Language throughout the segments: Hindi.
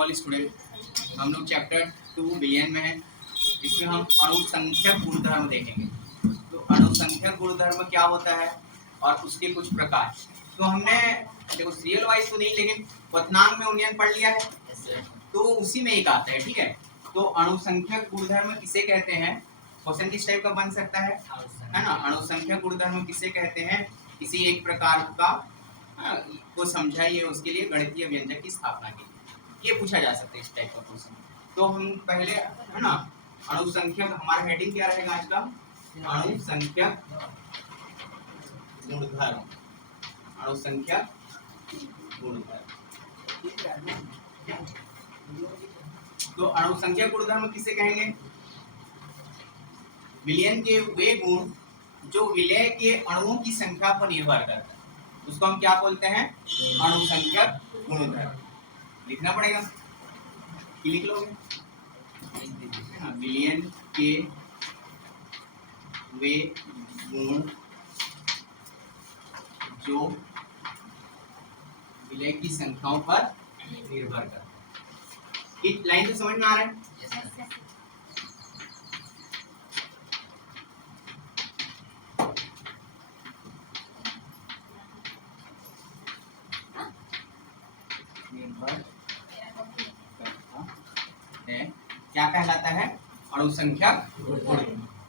स्मॉल स्टूडेंट, हम लोग चैप्टर 2 विलियन में है। इसमें हम अणुसंख्यक गुणधर्म देखेंगे। तो अणुसंख्यक गुणधर्म क्या होता है और उसके कुछ प्रकार। तो हमने देखो सीरियल वाइज तो नहीं, लेकिन क्वथनांक में उन्नयन पढ़ लिया है, तो उसी में एक आता है। ठीक है, तो अणुसंख्यक गुणधर्म किसे कहते हैं? क्वेश्चन किस टाइप का बन सकता है ना? अणुसंख्यक गुणधर्म किसे कहते हैं? किसी एक प्रकार का को समझाइए, उसके लिए गणितीय व्यंजक की स्थापना के लिए ये पूछा जा सकता है इस टाइप का क्वेश्चन। तो हम पहले है ना अणुसंख्यक, हमारा हेडिंग क्या रहेगा आज का? अणुसंख्यक गुणधर्म। अणुसंख्यक गुणधर्म। तो अणुसंख्यक गुणधर्म किसे कहेंगे? विलयन के वे गुण जो विलय के अणुओं की संख्या पर निर्भर करता है, उसको हम क्या बोलते हैं? अणुसंख्यक गुणधर्म। लिखना पड़ेगा कि लिख लोगे? विलयन के वे गुण जो विलय की संख्याओं पर निर्भर करता है। इस लाइन से समझ में आ रहा है? क्या कहलाता है? अणुसंख्यक गुण।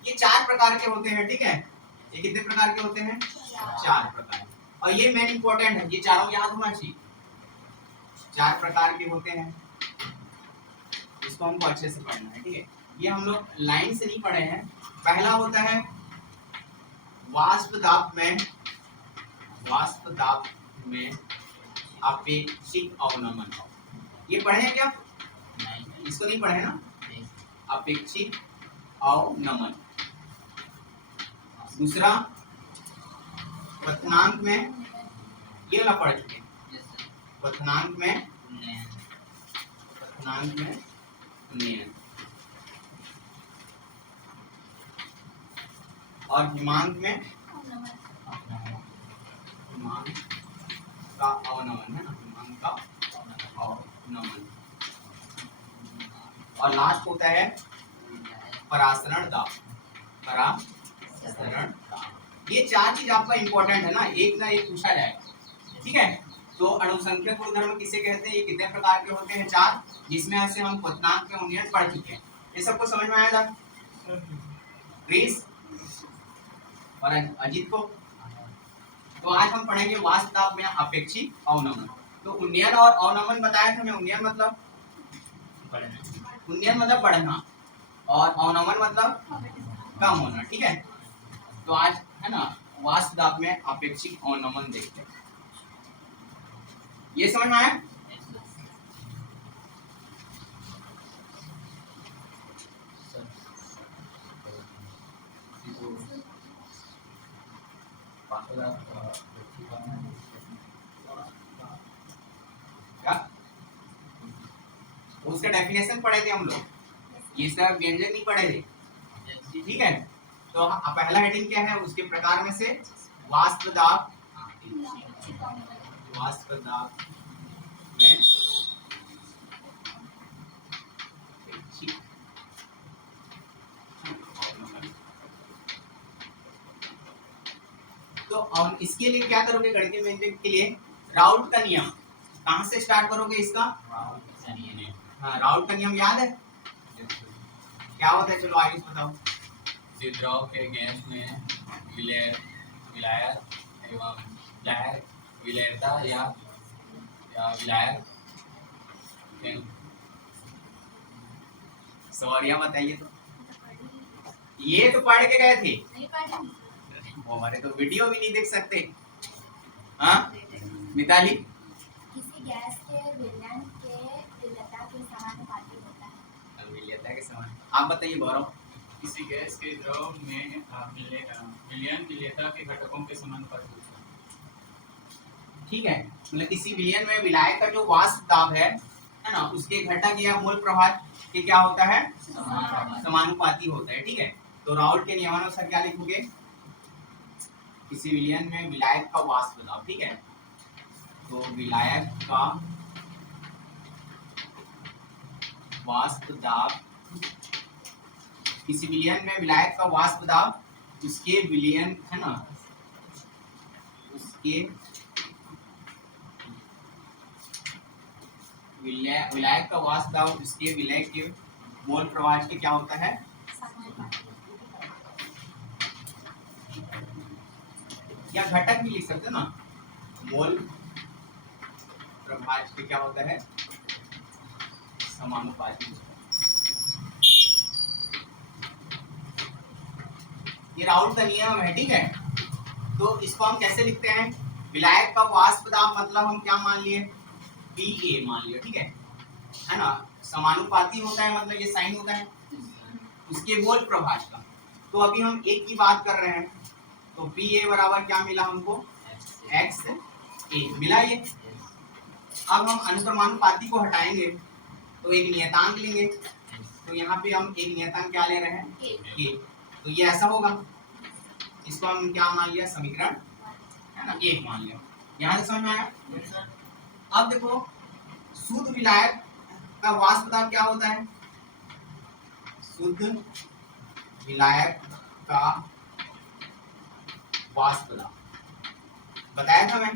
ये 4 प्रकार के होते हैं। ठीक है, ये कितने प्रकार के होते हैं? 4 प्रकार। और ये मेन इंपॉर्टेंट है, ये चारों याद होना चाहिए। 4 प्रकार के होते हैं, इसको हमको अच्छे से पढ़ना है। ठीक है, ये हम लोग लाइन से नहीं पढ़े हैं। पहला होता है वाष्प दाब में अपेक्षिक अवनमन। ये पढ़े हैं क्या? इसको नहीं पढ़े ना? अपेक्षिक अवनमन। दूसरा क्वथनांक में, ये वाला पढ़ चुके हैं। क्वथनांक में उन्नयन। और हिमांक में हिमांक का अवनमन है ना, हिमांक का अवनमन। और लास्ट होता है परासरण दाब। परासरण दाब। ये 4 चीज आपका इंपॉर्टेंट है ना एक पूछा जाएगा। ठीक है, तो अणुसंख्यक गुणधर्म किसे कहते हैं? ये कितने प्रकार के होते हैं? 4, जिसमें से हम क्वथनांक के उन्नयन पढ़ चुके हैं। ये सबको समझ में आया था? ग्रीस और अजीत को। तो आज हम पढ़ेंगे वाष्प दाब में अपेक्षिक अवनमन। तो उन्नयन और अवनमन बताया था मैं। उन्नयन मतलब बढ़ना और अवनमन मतलब कम होना। ठीक है, तो आज है ना वाष्प दाब में अपेक्षिक अवनमन देखते हैं। ये समझ में आया? क्या उसका डेफिनेशन पढ़े थे हम लोग, ये सब व्यंजक नहीं पढ़े थे। ठीक है, तो पहला हेडिंग क्या है? उसके प्रकार में से वाष्प दाब में तो और इसके लिए क्या करोगे? गणितीय व्यंजक के लिए राउल्ट का नियम। कहां से स्टार्ट करोगे इसका? हाँ, राउल्ट का नियम याद है? क्या होता है? चलो आयुष बताओ। द्रव के गैस में विलायक एवं विलयता या विलायक। सवारियां बताइए। तो ये तो पढ़ के गए थे, वो हमारे तो वीडियो भी नहीं देख सकते। हाँ मिताली? किसी गैस के विलयन के विलयता के समानुपाती होता है। विलयता के समान। आप बताइए गौरव। किसी गैस के द्रव में विलयन विलयता के घटकों के समानुपाती होता है। ठीक है, मतलब किसी विलयन में विलायक का जो वाष्प दाब है ना, उसके घटक या मोल प्रभाव के क्या होता है? समानुपाती होता है। ठीक है, तो राउल्ट के नियमानुसार क्या लिखोगे? किसी विलयन में विलायक का वाष्प दाब। ठीक है, तो विलायक का वाष्प दाब, किसी विलयन में विलायक का वाष्प दाब उसके विलयन है ना, उसके विलायक का वाष्प दाब उसके विलय के मोल प्रवाह के क्या होता है, या घटक भी लिख सकते हो ना, मोल प्रवाह के क्या होता है, समानुपाती। ये राउल का नियम है, ठीक है। तो इसको हम कैसे लिखते हैं, विलायक का वाष्प दाब मतलब हम क्या मान लिए, PA मान लिया, ठीक है ना। समानुपाती होता है मतलब ये साइन होता है उसके मोल प्रवाह का। तो अभी हम एक की बात कर रहे हैं, तो PA बराबर क्या मिला हमको, XA मिला ये। अब हम अनुक्रमानुपाती को हटाएंगे तो एक नियतांक लेंगे, तो यहाँ पे हम एक नियतांक क्या ले रहे हैं, K। तो ये ऐसा होगा, इसको हम क्या मान लिया, समीकरण है ना 1 मान लिया। यहाँ से समझ में आया। अब देखो शुद्ध विलायक का वाष्प दाब क्या होता है, शुद्ध विलायक का वाष्प दाब बताया था मैं,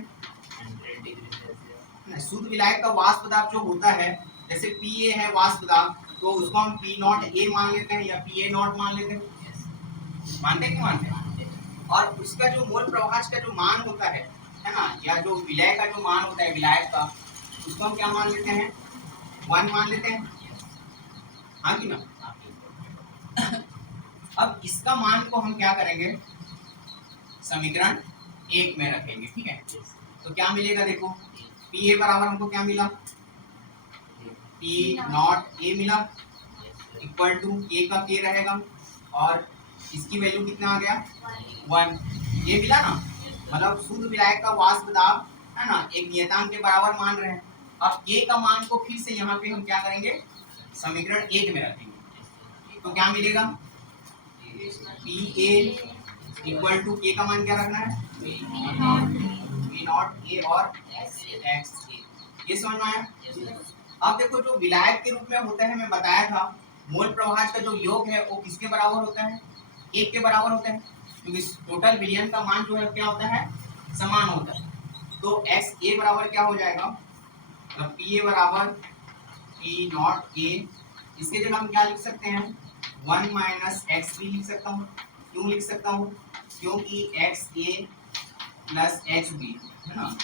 शुद्ध विलायक का वाष्प दाब जो होता है, जैसे PA है वाष्प दाब, तो उसको हम P0A मान लेते हैं या PA0 मान लेते हैं, मानते हैं कि मानते हैं। और उसका जो मोल प्रवाह का जो मान होता है ना, या जो विलय का जो मान होता है विलायक का, उसको हम क्या मान लेते हैं, 1 मान लेते हैं, हाँ कि ना। अब इसका मान को हम क्या करेंगे, समीकरण 1 में रखेंगे, ठीक है। तो क्या मिलेगा देखो, PA बराबर हमको क्या मिला, P0A मिला, इक्वल टू K का K रहेगा और इसकी वैल्यू कितना आ गया, 1, ये मिला ना। मतलब शुद्ध विलायक का वाष्प दाब है ना एक नियतांक के बराबर मान रहे हैं। अब K का मान को फिर से यहाँ पे हम क्या करेंगे, समीकरण 1 में रखेंगे, तो क्या मिलेगा, PA इक्वल टू K का मान क्या रखना है, P0A और XA। ये समझ में आया। अब देखो जो विलायक के रूप में होता है, मैं बताया था मोल प्रवाह का जो योग है वो किसके बराबर होता है, 1 के बराबर होता है, क्योंकि टोटल विलयन का मान जो है क्या होता है, समान होता है। तो XA बराबर क्या हो जाएगा, मतलब PA बराबर P0A, इसके जगह हम क्या लिख सकते हैं, 1 माइनस XB लिख सकता हूँ। क्यों लिख सकता हूँ, क्योंकि XA प्लस XB है ना,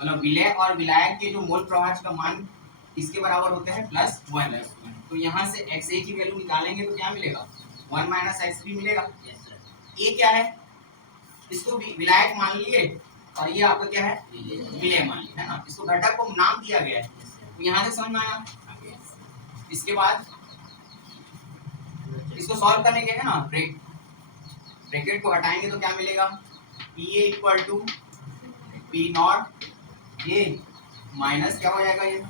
मतलब विलय और विलायक के जो मोल प्रवाह का मान किसके बराबर होते हैं, +1। तो यहाँ से XA की वैल्यू निकालेंगे तो क्या मिलेगा, 1 माइनस XB मिलेगा। ये क्या है, इसको विलायक मान लिए और ये आपका क्या है, विलय मान लिया है ना। इसको घटक को नाम दिया गया है, तो यहाँ से समझ में आया। इसके बाद इसको सॉल्व करने के है ना, ब्रैकेट को हटाएंगे तो क्या मिलेगा, PA equal to P0A minus क्या हो जाएगा, ये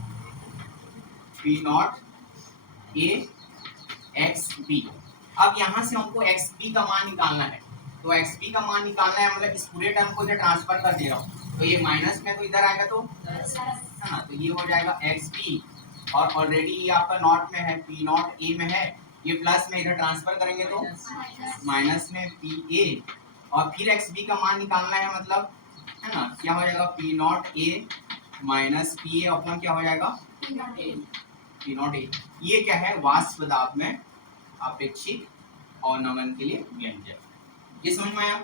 P0A XB। अब यहाँ से हमको XB का मान निकालना है, तो XB का मान निकालना है मतलब इस पूरे टर्म को इधर ट्रांसफर कर दे रहा हूँ, तो ये माइनस में तो इधर आएगा तो है ना, तो ये हो जाएगा XB और ऑलरेडी ये आपका नॉट में है, P0A में है, ये प्लस में इधर ट्रांसफर करेंगे तो माइनस में PA और फिर XB का मान निकालना है, मतलब है ना क्या हो जाएगा, P0A माइनस PA अपना क्या हो जाएगा, P0A। ये क्या है, वाष्प दाब में अपेक्षित अवनमन के लिए व्यंजक। ये समझ में आया।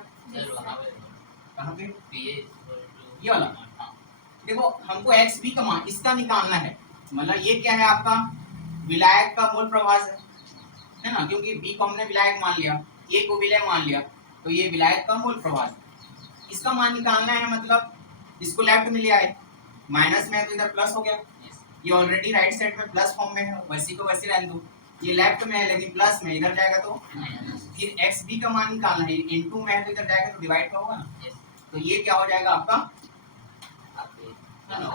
कहाँ पे, ये वाला। देखो हमको XB का मान इसका निकालना है, मतलब ये क्या है आपका विलायक का मोल प्रवाह है ना, क्योंकि B को हमने विलायक मान लिया, A को विलय मान लिया, तो ये विलायक का मोल प्रवाह, इसका मान निकालना है। मतलब इसको लेफ्ट में ले आए, माइनस में है तो इधर प्लस हो गया, ये ऑलरेडी राइट साइड में प्लस फॉर्म में है, वैसी को वैसे रहने दो, ये लेफ्ट में है लेकिन प्लस में, इधर जाएगा तो फिर XB का मान निकालना है, इनटू में है तो इधर जाएगा तो डिवाइड का होगा ना, तो ये क्या हो जाएगा आपका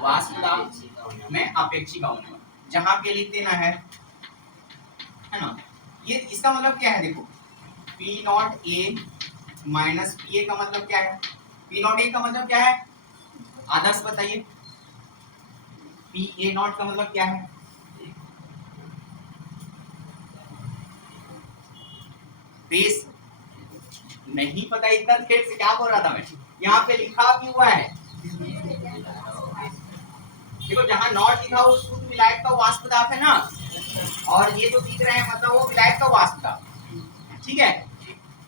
वाष्प दाब में अपेक्षिक अवनमन, जहां पे लिख देना है ना। ये इसका मतलब क्या है, देखो P0A माइनस PA का मतलब क्या है, P0A का मतलब क्या है, आदर्श बताइए, PA0 का मतलब क्या है, प्रेस नहीं पता, इतना देर से क्या बोल रहा था मैं, यहाँ पे लिखा भी हुआ है, देखो जहाँ नॉट लिखा हो शुद्ध विलायक का वाष्प दाब है ना, और ये जो दिख रहे हैं मतलब वो विलायक का वाष्प दाब, ठीक है।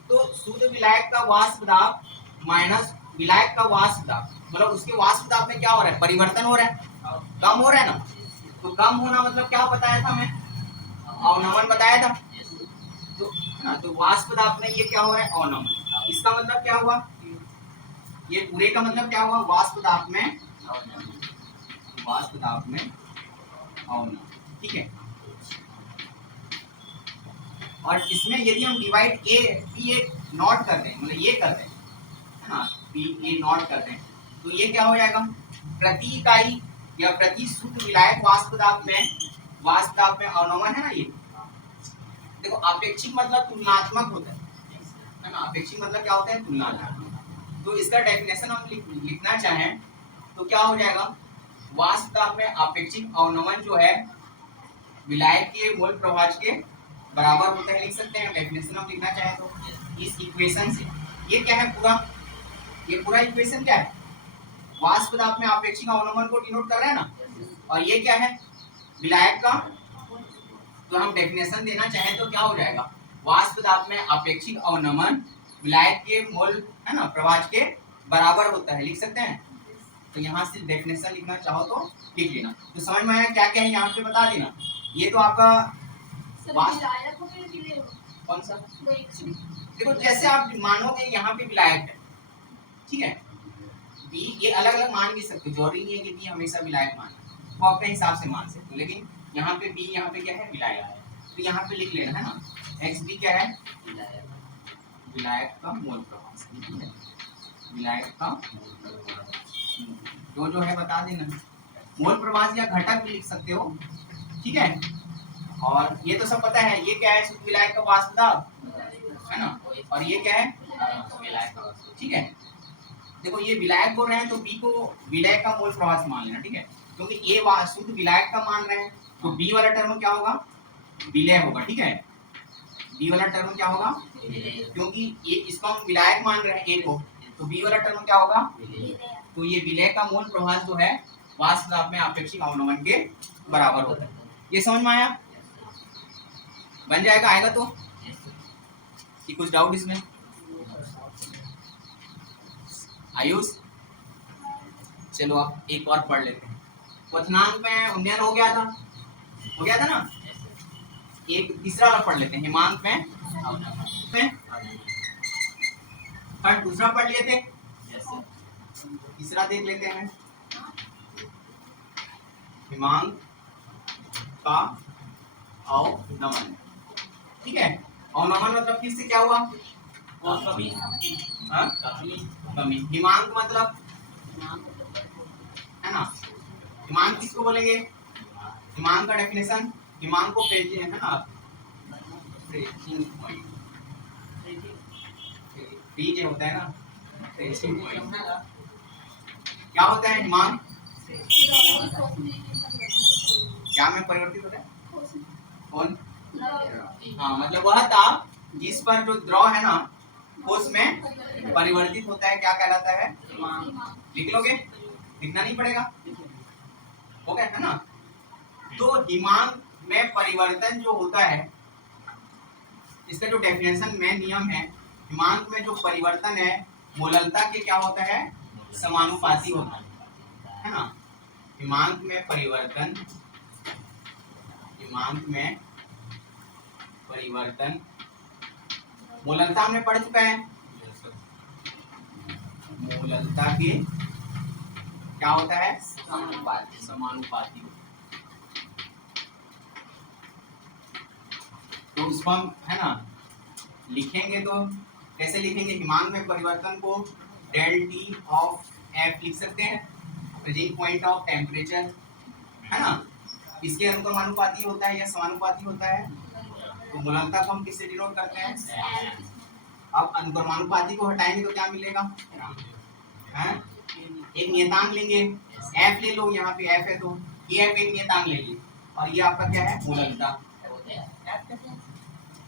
तो शुद्ध विलायक का वाष्प दाब माइनस विलायक का वाष्प दाब, मतलब उसके वाष्प दाब में क्या हो रहा है, परिवर्तन हो रहा है, कम हो रहा है ना। तो कम होना मतलब क्या बताया था मैं, अवनमन बताया था। तो ना, तो वाष्प दाब में ये क्या हो रहा है, अवनमन। इसका मतलब क्या हुआ, ये पूरे का मतलब क्या हुआ, वाष्प दाब में अवनमन, ठीक है। और इसमें यदि हम डिवाइड पी ए नॉट कर दें, मतलब ये कर दें, है ना, पी ए नॉट कर दें, तो ये क्या हो जाएगा, प्रति इकाई या प्रति शुद्ध विलायक वाष्प दाब में अवनमन है ना। ये देखो अपेक्षिक मतलब तुलनात्मक होता है ना, अपेक्षिक मतलब क्या होता है, तुलनात्मक। तो इसका डेफिनेशन हम लिखना चाहें तो क्या हो जाएगा, वाष्प दाब में अपेक्षिक अवनमन जो है विलायक के मोल प्रभाज के बराबर होता है, लिख सकते हैं। डेफिनेशन हम लिखना चाहें तो इस इक्वेशन से, ये क्या है पूरा, ये पूरा इक्वेशन क्या है, वाष्प दाब में अपेक्षिक अवनमन को डिनोट कर रहा है ना, और ये क्या है, विलायक का। तो हम डेफिनेशन देना चाहें तो क्या हो जाएगा, वाष्प दाब में अपेक्षिक अवनमन विलायक के मोल है ना प्रभाज के बराबर होता है, लिख सकते हैं। तो यहाँ से डेफिनेशन लिखना चाहो तो लिख लेना। तो समझ में आया क्या क्या है, यहाँ पे बता देना। ये तो आपका कौन सा, देखो जैसे आप मानोगे यहाँ पे विलायक है, ठीक है, बी ये अलग अलग मान भी सकते हो, जरूरी नहीं है कि बी हमेशा विलायक मानना, वो अपने हिसाब से मान सकते हो, लेकिन यहाँ पे बी, यहाँ पे क्या है, विलायक है। तो यहाँ पे लिख लेना है ना, एक्स बी क्या है, विलायक का मोल प्रभाव, विलायक का जो है बता देना, मोल प्रभाव या घटक भी लिख सकते हो, ठीक है। और ये तो सब पता है, ये क्या है, शुद्ध विलायक का वाष्प दाब है ना, और ये क्या है, विलायक का, ठीक है। देखो ये विलायक बोल रहे हैं तो बी को विलायक का मोल प्रभाव मान लेना, ठीक है, क्योंकि ये शुद्ध विलायक का मान रहे हैं तो बी वाला टर्म क्या होगा, विलय होगा, ठीक है। बी वाला टर्म क्या होगा, क्योंकि ये इसको हम विलायक मान रहे हैं ए को, तो बी वाला टर्म क्या होगा, तो ये विलय का मोल प्रभाव जो है वाष्प दाब में अपेक्षिक अवनमन के बराबर होता है। ये समझ में आया, बन जाएगा, आएगा तो कि कुछ डाउट इसमें, आयुष। चलो आप एक और पढ़ लेते हैं, क्वथनांक में उन्नयन हो गया था ना, एक तीसरा वाला पढ़ लेते हैं, हिमांक में थर्ड दूसरा पढ़ लिए थे, तीसरा देख लेते हैं, हिमांक का अवनमन, ठीक है। अवनमन मतलब फिर से क्या हुआ, कमी। हिमांक मतलब है ना, हिमांक किसको बोलेंगे, हिमांक का डेफिनेशन, हिमांक को है ना, फ्रेजिंग पॉइंट, फ्रीज होता है ना, फ्रेजिंग पॉइंट क्या होता है, हिमांक क्या में परिवर्तित होता है, कौन, हाँ मतलब वह ताप जिस पर जो द्रव है ना ठोस में परिवर्तित होता है, क्या कहलाता है, लिख लोगे, लिखना नहीं पड़ेगा, हो गया है ना। तो हिमांक में परिवर्तन जो होता है, इसका जो डेफिनेशन में नियम है, हिमांक में जो परिवर्तन है मोललता के क्या होता है, समानुपाती होता है ना। हिमांक में परिवर्तन, हिमांक में परिवर्तन मोललता हमने पढ़ चुका है, मोललता के क्या होता है, समानुपाती। तो उसको हम है ना लिखेंगे तो कैसे लिखेंगे, हिमांक में परिवर्तन को डेल टी ऑफ एफ लिख सकते हैं, फ्रीजिंग पॉइंट ऑफ टेम्परेचर है ना, इसके अनुक्रमानुपाती होता है या समानुपाती होता है। तो मोललता को हम किससे डिनोट करते हैं, अब अनुक्रमानुपाती को हटाएंगे तो क्या मिलेगा, हैं, एक नियतांक लेंगे, एफ ले लो, यहाँ पे एफ है तो ये एफ एक नियतांक ले ली, और ये आपका क्या है, मोललता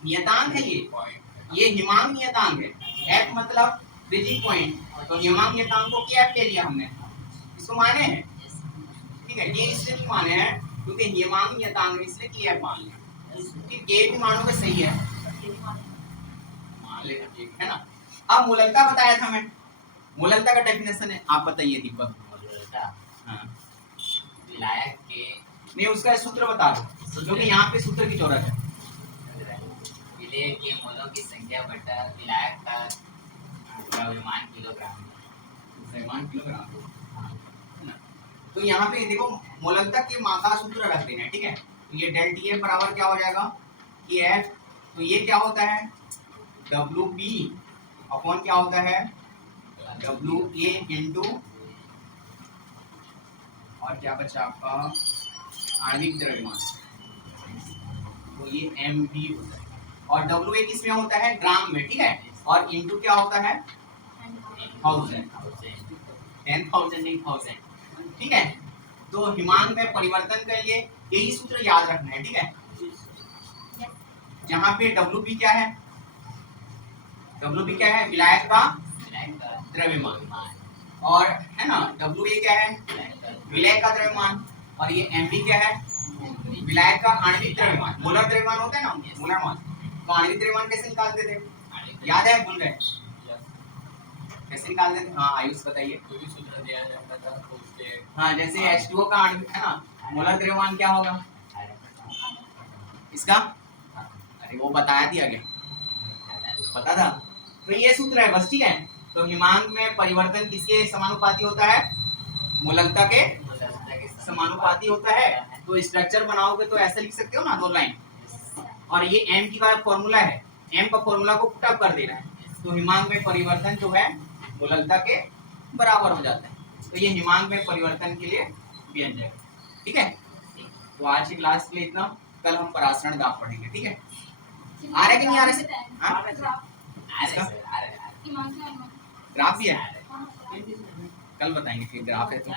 नियतांक है ये, ये हिमांक नियतांक है, एफ मतलब फ्रीजिंग पॉइंट, तो हिमांक नियतांक को क्या एफ ले लिया हमने, इसको माने हैं, ठीक है। ये इसलिए नहीं माने हैं क्योंकि हिमांक नियतांक इसलिए कि एफ मान लिया, ठीक, ये भी मानोगे सही है, मान लेना ठीक है ना। अब मूलकता बताया था मैं, मूलकता का डेफिनेशन है, आप बताइए दीपक। हाँ, विलायक के नहीं उसका सूत्र बता दो, क्योंकि यहाँ पे सूत्र की जरूरत है। विलेय के मोलों की संख्या बटा विलायक का द्रव्यमान किलोग्राम। द्रव्यमान किलोग्राम, है ना। तो यहाँ पे देखो मूलकता के मान का सूत्र रख देना है, ठीक है। तो ये डेल टी एफ बराबर क्या हो जाएगा, ये एफ, तो ये क्या होता है डब्ल्यू बी अपॉन क्या होता है डब्ल्यू ए इंटू, और क्या बचा आपका आणविक द्रव्यमान, तो ये एम बी होता है, और डब्ल्यू ए किस में होता है ग्राम में, ठीक है, और इंटू क्या होता है 1000, 10,000 नहीं 1000, ठीक है। तो हिमांक में परिवर्तन के लिए यही सूत्र याद रखना है, ठीक है। जहाँ पे डब्ल्यू बी क्या है, डब्ल्यू बी क्या है विलायक का द्रव्यमान, और है ना डब्ल्यू ए क्या है विलायक का द्रव्यमान, और ये एम बी क्या है विलायक का आणविक द्रव्यमान, मोलर द्रव्यमान होता है ना, मोलर मान। तो आणविक द्रव्यमान कैसे निकालते थे, याद है भूल गए कैसे निकालते थे, हाँ आयुष बताइए। कोई भी सूत्र दिया जाता था तो उसके हाँ जैसे H2O का आणविक है ना, मोलर द्रव्यमान क्या होगा इसका, अरे वो बताया दिया गया, पता था, तो ये सूत्र है बस, ठीक है। तो हिमांक में परिवर्तन किसके समानुपाती होता है, मूलकता के समानुपाती होता है। तो स्ट्रक्चर बनाओगे तो ऐसे लिख सकते हो ना 2 लाइन, और ये m की का फॉर्मूला है, m का फॉर्मूला को पुट अप कर देना है, तो हिमांक में परिवर्तन जो है मूलकता के बराबर हो जाता है। तो ये हिमांक में परिवर्तन के लिए व्यंजक है, ठीक है। तो आज की क्लास के लिए इतना, कल हम परासरण दाब पढ़ेंगे, ठीक है। आ रहा है कि नहीं आ रहा है, हाँ? ग्राफ भी है, कल बताएंगे फिर ग्राफ है तो।